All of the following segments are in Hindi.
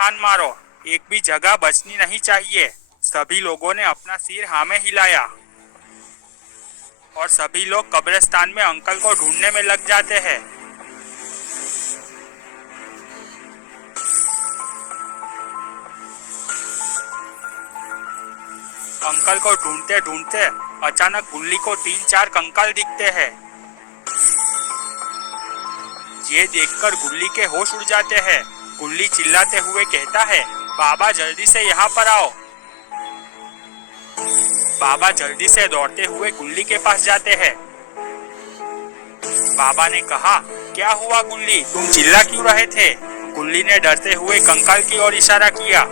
छान मारो, एक भी जगह बचनी नहीं चाहिए। सभी लोगों ने अपना सिर हाँ में हिलाया और सभी लोग कब्रिस्तान में अंकल को ढूंढने में लग जाते हैं। अंकल को ढूंढते ढूंढते अचानक गुल्ली को 3-4 कंकाल दिखते हैं। ये देखकर गुल्ली के होश उड़ जाते हैं। गुल्ली चिल्लाते हुए कहता है, बाबा जल्दी से यहाँ पर आओ। बाबा जल्दी से दौड़ते हुए गुल्ली के पास जाते हैं। बाबा ने कहा, क्या हुआ गुल्ली, तुम चिल्ला क्यों रहे थे? गुल्ली ने डरते हुए कंकाल की ओर इशारा किया।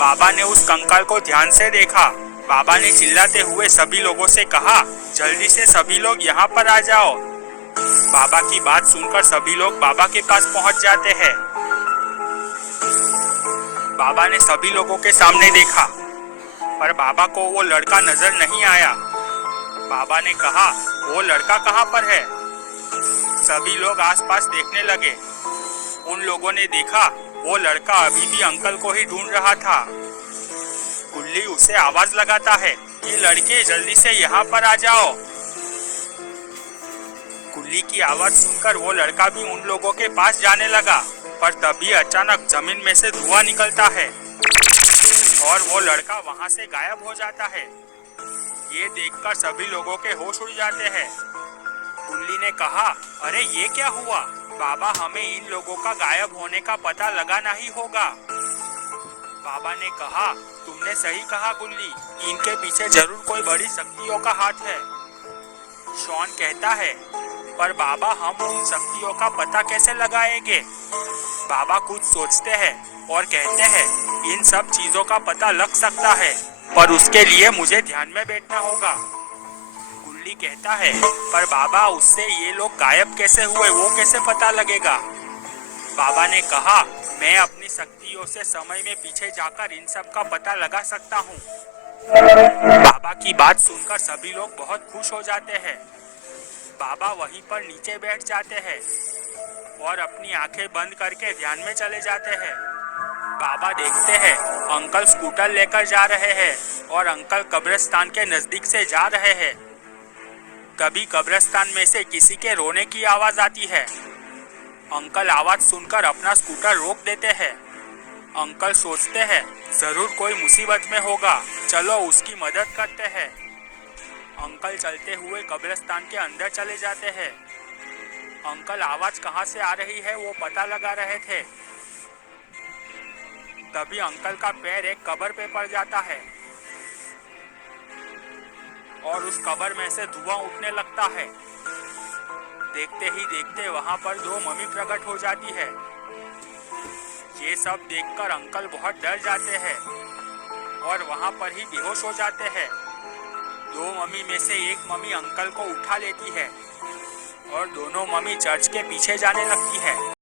बाबा ने उस कंकाल को ध्यान से देखा। बाबा ने चिल्लाते हुए सभी लोगों से कहा, जल्दी से सभी लोग यहाँ पर आ जाओ। बाबा की बात सुनकर सभी लोग बाबा के पास पहुँच जाते हैं। बाबा ने सभी लोगों के सामने देखा, पर बाबा को वो लड़का नजर नहीं आया। बाबा ने कहा, वो लड़का कहाँ पर है? सभी लोग आसपास देखने लगे। उन लोगों ने देखा वो लड़का अभी भी अंकल को ही ढूंढ रहा था। गुल्ली उसे आवाज लगाता है, ये लड़के जल्दी से यहाँ पर आ जाओ। गुल्ली की आवाज सुनकर वो लड़का भी उन लोगों के पास जाने लगा, पर तभी अचानक जमीन में से धुआं निकलता है और वो लड़का वहां से गायब हो जाता है। ये देखकर सभी लोगों के होश उड़ जाते हैं। गुल्ली ने कहा, अरे ये क्या हुआ? बाबा, हमें इन लोगों का गायब होने का पता लगाना ही होगा। बाबा ने कहा, तुमने सही कहा गुल्ली, इनके पीछे जरूर कोई बड़ी शक्तियों का हाथ है। शॉन कहता है, पर बाबा, हम उन शक्तियों का पता कैसे लगाएंगे? बाबा कुछ सोचते हैं और कहते हैं, इन सब चीजों का पता लग सकता है, पर उसके लिए मुझे ध्यान में बैठना होगा। गुल्ली कहता है, पर बाबा, उससे ये लोग गायब कैसे हुए, वो कैसे पता लगेगा? बाबा ने कहा, मैं अपनी शक्तियों से समय में पीछे जाकर इन सब का पता लगा सकता हूँ। बाबा की बात सुनकर सभी लोग बहुत खुश हो जाते हैं। बाबा वहीं पर नीचे बैठ जाते हैं और अपनी आंखें बंद करके ध्यान में चले जाते हैं। बाबा देखते हैं अंकल स्कूटर लेकर जा रहे हैं और अंकल कब्रिस्तान के नजदीक से जा रहे हैं। तभी कब्रिस्तान में से किसी के रोने की आवाज आती है। अंकल आवाज सुनकर अपना स्कूटर रोक देते हैं। अंकल सोचते हैं, जरूर कोई मुसीबत में होगा, चलो उसकी मदद करते हैं। अंकल चलते हुए कब्रिस्तान के अंदर चले जाते हैं। अंकल आवाज कहाँ से आ रही है वो पता लगा रहे थे। तभी अंकल का पैर एक कब्र पे पड़ जाता है और उस कब्र में से धुआं उठने लगता है। देखते ही देखते वहां पर 2 मम्मी प्रकट हो जाती है। ये सब देखकर अंकल बहुत डर जाते हैं और वहां पर ही बेहोश हो जाते हैं। 2 मम्मी में से एक मम्मी अंकल को उठा लेती है और दोनों मम्मी चर्च के पीछे जाने लगती है।